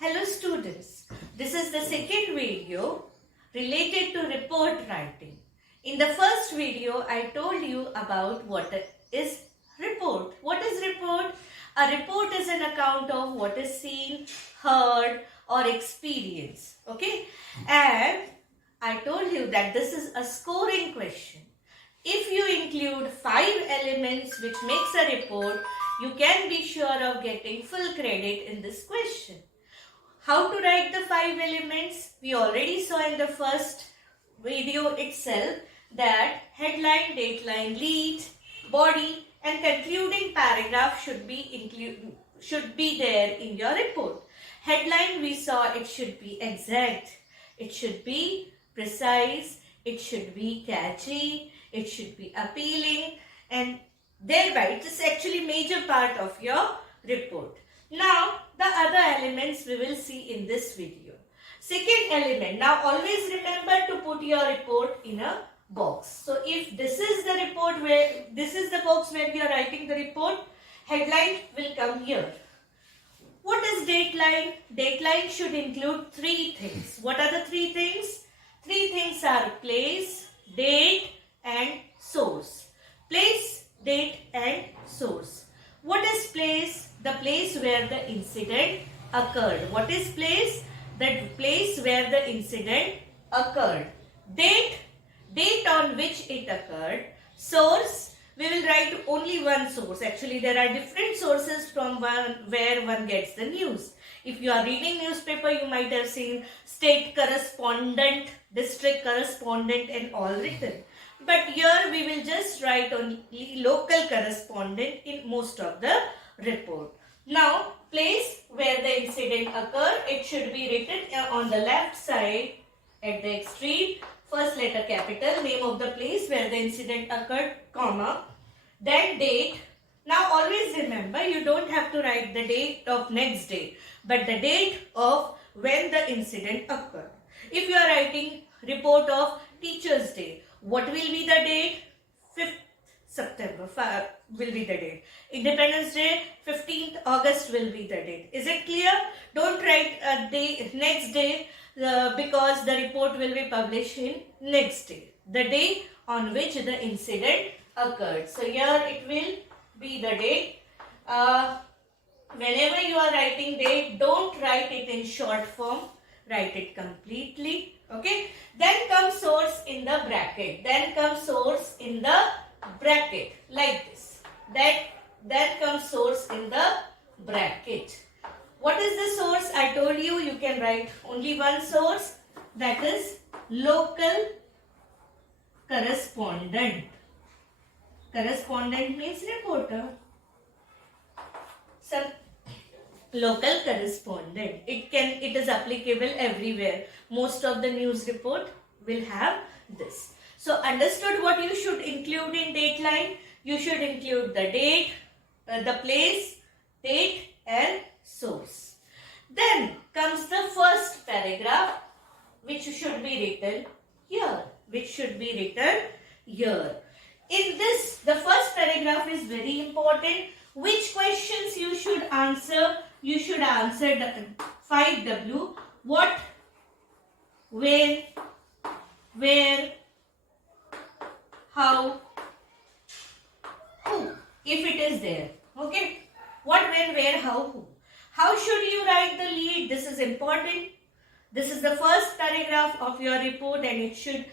Hello students, this is the second video related to report writing. In the first video, I told you about what is report. What is report? A report is an account of what is seen, heard or experienced. Okay? And I told you that this is a scoring question. If you include 5 elements which makes a report, you can be sure of getting full credit in this question. How to write the 5 elements? We already saw in the first video itself that headline, dateline, lead, body and concluding paragraph should be there in your report. Headline we saw it should be exact, it should be precise, it should be catchy, it should be appealing and thereby it is actually major part of your report. Now the other elements we will see in this video. Second element, now always remember to put your report in a box. So if this is the report where, this is the box where you are writing the report, headline will come here. What is dateline? Dateline should include 3 things. What are the 3 things? 3 things are place, date and source. Place, date and source. What is place? The place where the incident occurred. What is place? The place where the incident occurred. Date, date on which it occurred. Source, we will write only one source. Actually, there are different sources from where one gets the news. If you are reading newspaper, you might have seen state correspondent, district correspondent and all written. But here we will just write only local correspondent in most of the report. Now, place where the incident occurred, it should be written on the left side at the extreme. First letter capital, name of the place where the incident occurred, comma. Then date. Now always remember, you don't have to write the date of next day, but the date of when the incident occurred. If you are writing report of Teachers' Day, what will be the date? 5th September will be the date. Independence Day, 15th August will be the date. Is it clear? Don't write a day, next day because the report will be published in next day. The day on which the incident occurred. So here it will be the date. Whenever you are writing date, don't write it in short form. Write it completely. Okay. Then comes source in the bracket. Then comes source in the bracket like this. Then comes source in the bracket. What is the source? I told you, you can write only one source, that is local correspondent. Correspondent means reporter. Some local correspondent. It is applicable everywhere. Most of the news report will have this. So understood what you should include in dateline? You should include the date, the place, date and source. Then comes the first paragraph which should be written here. In this, the first paragraph is very important. Which questions you should answer? You should answer 5W. What, when, where, how, who, if it is there. Okay. What, when, where, how, who. How should you write the lead? This is important. This is the first paragraph of your report and it should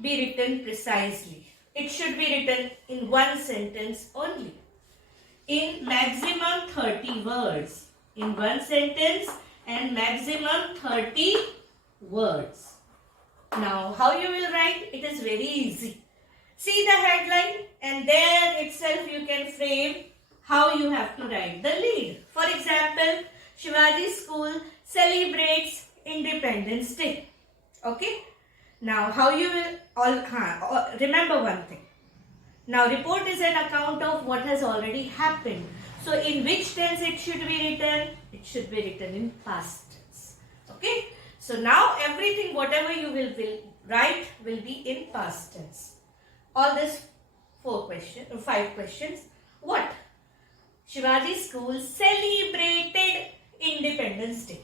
be written precisely. It should be written in one sentence only. In maximum 30 words. In one sentence and maximum 30 words. Now, how you will write? It is very easy. See the headline and there itself you can frame how you have to write the lead. For example, Shivaji School celebrates Independence Day. Okay. Now, how you will remember one thing. Now, report is an account of what has already happened. So, in which tense it should be written? It should be written in past tense. Okay. So, now everything, whatever you will write will be in past tense. All this 5 questions. What? Shivaji School celebrated Independence Day.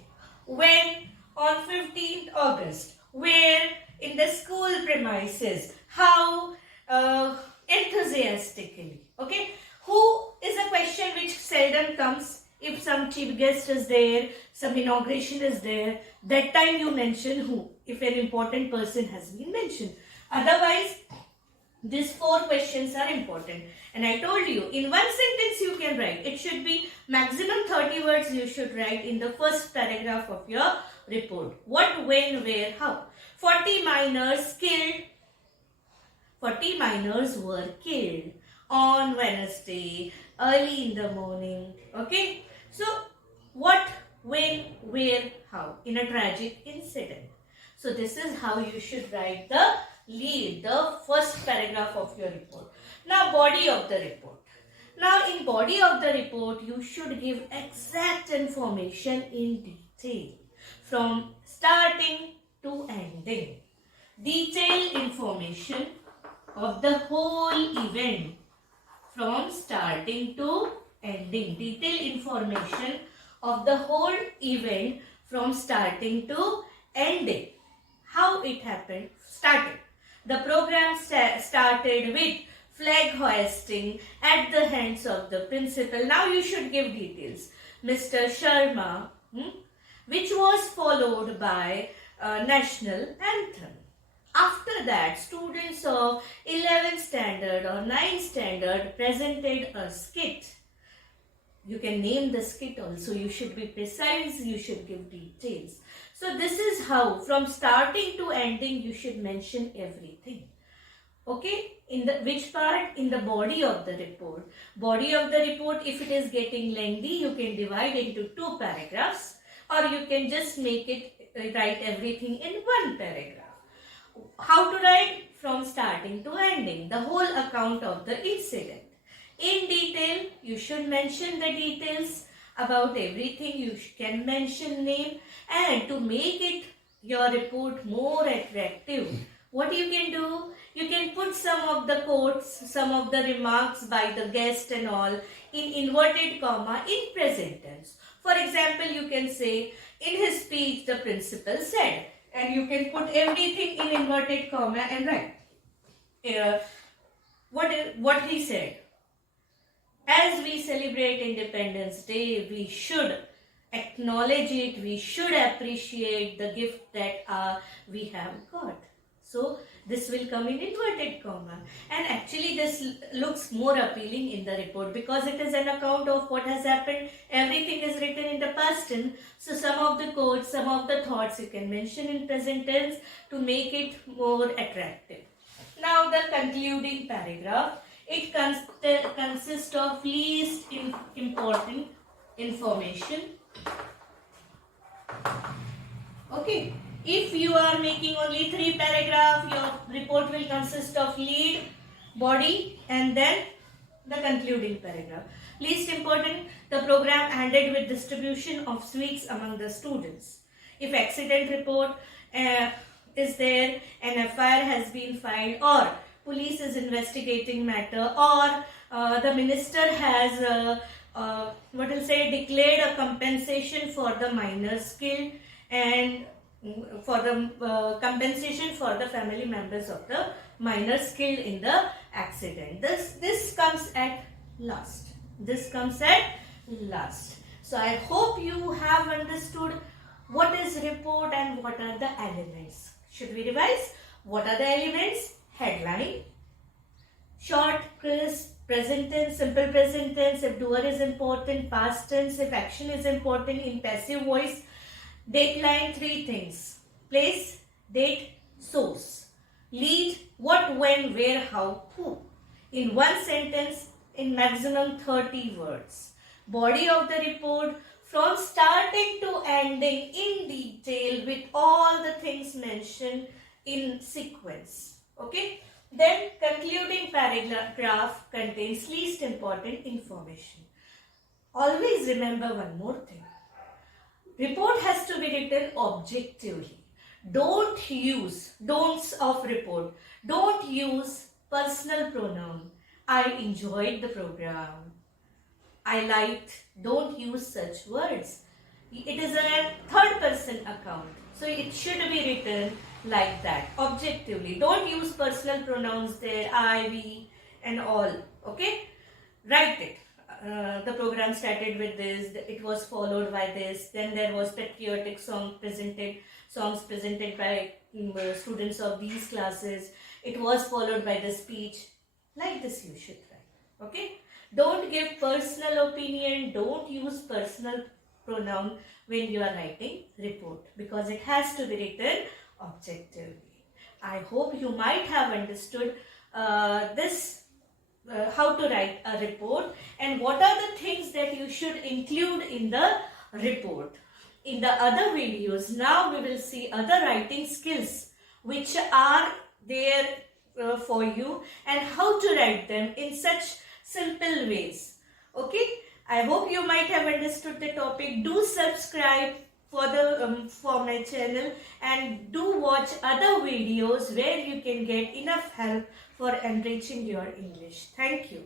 when, on 15th August, where, in the school premises, how, enthusiastically. Okay, who is a question which seldom comes. If some chief guest is there, some inauguration is there, that time you mention who, if an important person has been mentioned. Otherwise, these 4 questions are important. And I told you, in one sentence you can write. It should be maximum 30 words you should write in the first paragraph of your report. What, when, where, how. 40 miners killed. 40 miners were killed on Wednesday, early in the morning. Okay. So, what, when, where, how, in a tragic incident. So, this is how you should write the lead, the first paragraph of your report. Now, body of the report. Now, in body of the report, you should give exact information in detail from starting to ending. Detailed information of the whole event from starting to ending. Detailed information of the whole event from starting to ending. How it happened, started. The program started with flag hoisting at the hands of the principal. Now you should give details. Mr. Sharma, which was followed by national anthem. After that, students of 11th standard or 9th standard presented a skit. You can name the skit also. You should be precise. You should give details. So this is how, from starting to ending, you should mention everything. Okay, in the which part? In the body of the report. Body of the report, if it is getting lengthy, you can divide into 2 paragraphs, or you can just make it, write everything in 1 paragraph. How to write? From starting to ending, the whole account of the incident. In detail, you should mention the details about everything. You can mention name, and to make it your report more attractive, what you can do? You can put some of the quotes, some of the remarks by the guest and all in inverted comma in present tense. For example, you can say, in his speech the principal said, and you can put everything in inverted comma and write what he said. As we celebrate Independence Day, we should acknowledge it, we should appreciate the gift that we have got. So, this will come in inverted comma. And actually this looks more appealing in the report because it is an account of what has happened. Everything is written in the past tense. So, some of the quotes, some of the thoughts you can mention in present tense to make it more attractive. Now, the concluding paragraph. It consists of least important information. Okay. If you are making only 3 paragraphs, your report will consist of lead, body, and then the concluding paragraph. Least important, the program ended with distribution of sweets among the students. If accident report is there, an FIR has been filed, or police is investigating matter, or the minister has declared a compensation for the miners killed and for the compensation for the family members of the miners killed in the accident. This comes at last. This comes at last. So I hope you have understood what is report and what are the elements. Should we revise? What are the elements? Headline, short, crisp, present tense, simple present tense, if doer is important, past tense, if action is important, in passive voice. Dateline, 3 things: place, date, source. Lead, what, when, where, how, who. In 1 sentence, in maximum 30 words. Body of the report, from starting to ending in detail with all the things mentioned in sequence. Okay. Then concluding paragraph contains least important information. Always remember one more thing. Report has to be written objectively. Don't use don'ts of report. Don't use personal pronoun. I enjoyed the program. I liked. Don't use such words. It is a third person person account. So it should be written like that, objectively. Don't use personal pronouns there, I, we and all. Okay? Write it. The program started with this, it was followed by this, then there was patriotic songs presented by students of these classes. It was followed by the speech. Like this you should write. Okay? Don't give personal opinion, don't use personal pronoun when you are writing report, because it has to be written objectively. I hope you might have understood how to write a report and what are the things that you should include in the report. In the other videos, now we will see other writing skills which are there for you and how to write them in such simple ways. Okay, I hope you might have understood the topic. Do subscribe for my channel and do watch other videos where you can get enough help for enriching your English. Thank you.